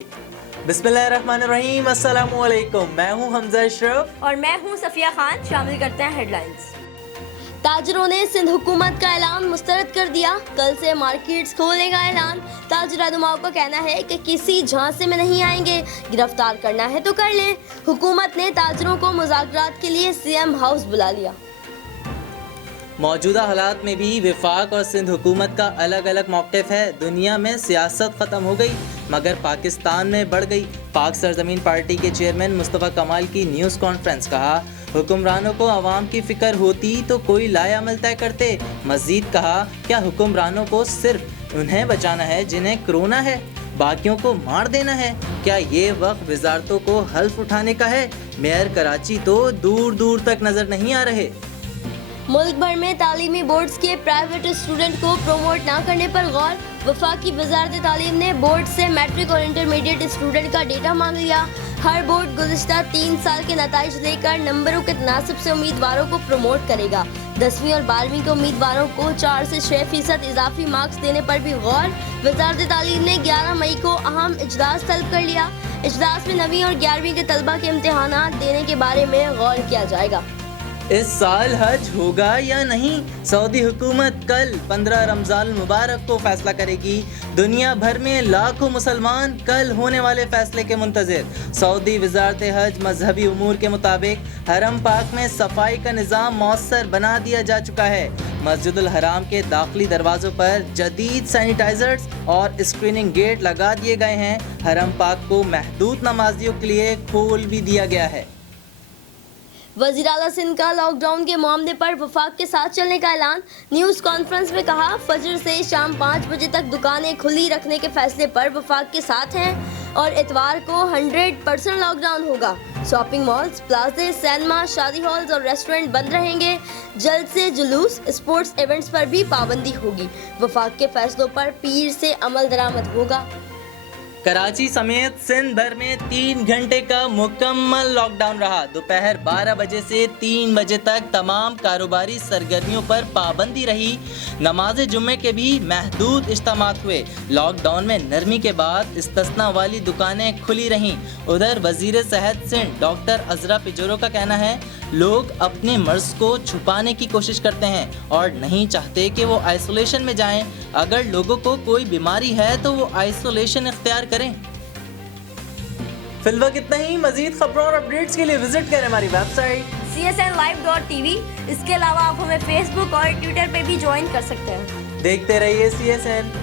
बिस्मिल्लाहिर्रहमानिर्रहीम, अस्सलाम वालेकुम। मैं हूं हमजा अशरफ और मैं हूं सफिया खान। शामिल करते हैं हेडलाइंस। ताजरों ने सिंध हुकूमत का ऐलान मुस्तरद कर दिया। कल से मार्केट्स खोलने का ऐलान। ताजर रहनुमाओं का कहना है कि किसी झांसे में नहीं आएंगे, गिरफ्तार करना है तो कर लें। हुकूमत ने ताजरों को मुज़ाकरात के लिए सीएम हाउस बुला लिया। मौजूदा हालात में भी वफाक और सिंध हुकूमत का अलग अलग मौक़िफ़ है। दुनिया में सियासत ख़त्म हो गई मगर पाकिस्तान में बढ़ गई। पाक सरजमीन पार्टी के चेयरमैन मुस्तफ़ा कमाल की न्यूज़ कॉन्फ्रेंस। कहा, हुक्मरानों को आवाम की फ़िक्र होती तो कोई लायामल तय करते। मज़ीद कहा, क्या हुक्मरानों को सिर्फ उन्हें बचाना है जिन्हें कोरोना है, बाकियों को मार देना है? क्या ये वक्त वजारतों को हल्फ उठाने का है? मेयर कराची तो दूर दूर तक नज़र नहीं आ रहे। मुल्क भर में तालीमी बोर्ड्स के प्राइवेट स्टूडेंट को प्रोमोट ना करने पर गौर। वफाकी वजारत तालीम ने बोर्ड से मैट्रिक और इंटरमीडिएट स्टूडेंट का डेटा मांग लिया। हर बोर्ड गुज़िश्ता 3 साल के नताइज लेकर नंबरों के तनासब से उम्मीदवारों को प्रमोट करेगा। 10वीं और 12वीं के उम्मीदवारों को 4 से 6% इजाफी मार्क्स देने पर भी गौर। वजारत तालीम ने 11 मई को अहम इजलास तलब कर लिया। इजलास में 9वीं और 11वीं के तलबा के इम्तिहानात देने के बारे में गौर किया जाएगा। इस साल हज होगा या नहीं? सऊदी हुकूमत कल 15 रमज़ान मुबारक को फैसला करेगी। दुनिया भर में लाखों मुसलमान कल होने वाले फैसले के मुंतज़िर। सऊदी वज़ारत हज मजहबी उमूर के मुताबिक हरम पाक में सफाई का निज़ाम मौसर बना दिया जा चुका है। मस्जिदुल हराम के दाखिली दरवाज़ों पर जदीद सैनिटाइजर्स और स्क्रीनिंग गेट लगा दिए गए हैं। हरम पाक को महदूद नमाजियों के लिए खोल भी दिया गया है। वज़ीर आला सिंध का लॉकडाउन के मामले पर वफाक के साथ चलने का ऐलान। न्यूज़ कॉन्फ्रेंस में कहा, फजर से शाम 5 बजे तक दुकानें खुली रखने के फैसले पर वफाक के साथ हैं और इतवार को 100% लॉकडाउन होगा। शॉपिंग मॉल्स, प्लाजे, सिनेमा, शादी हॉल्स और रेस्टोरेंट बंद रहेंगे। जल्द से जुलूस, स्पोर्ट्स इवेंट्स पर भी पाबंदी होगी। वफाक के फैसलों पर पीर से अमल दरामद होगा। कराची समेत सिंध भर में 3 घंटे का मुकम्मल लॉकडाउन रहा। दोपहर 12 बजे से 3 बजे तक तमाम कारोबारी सरगर्मियों पर पाबंदी रही। नमाज जुम्मे के भी महदूद इज्तिमात हुए। लॉकडाउन में नरमी के बाद इस्तिस्ना वाली दुकानें खुली रहीं। उधर वजीर सेहत सिंध डॉक्टर अजरा पिजोरो का कहना है, लोग अपने मर्ज को छुपाने की कोशिश करते हैं और नहीं चाहते कि वो आइसोलेशन में जाएं। अगर लोगों को कोई बीमारी है तो वो आइसोलेशन इख्तियार करें। फिलहाल इतना ही। मजीद खबरों और अपडेट्स के लिए विजिट करें हमारी वेबसाइट csnlive.tv। इसके अलावा आप हमें फेसबुक और ट्विटर पे भी ज्वाइन कर सकते हैं। देखते रहिए CSN।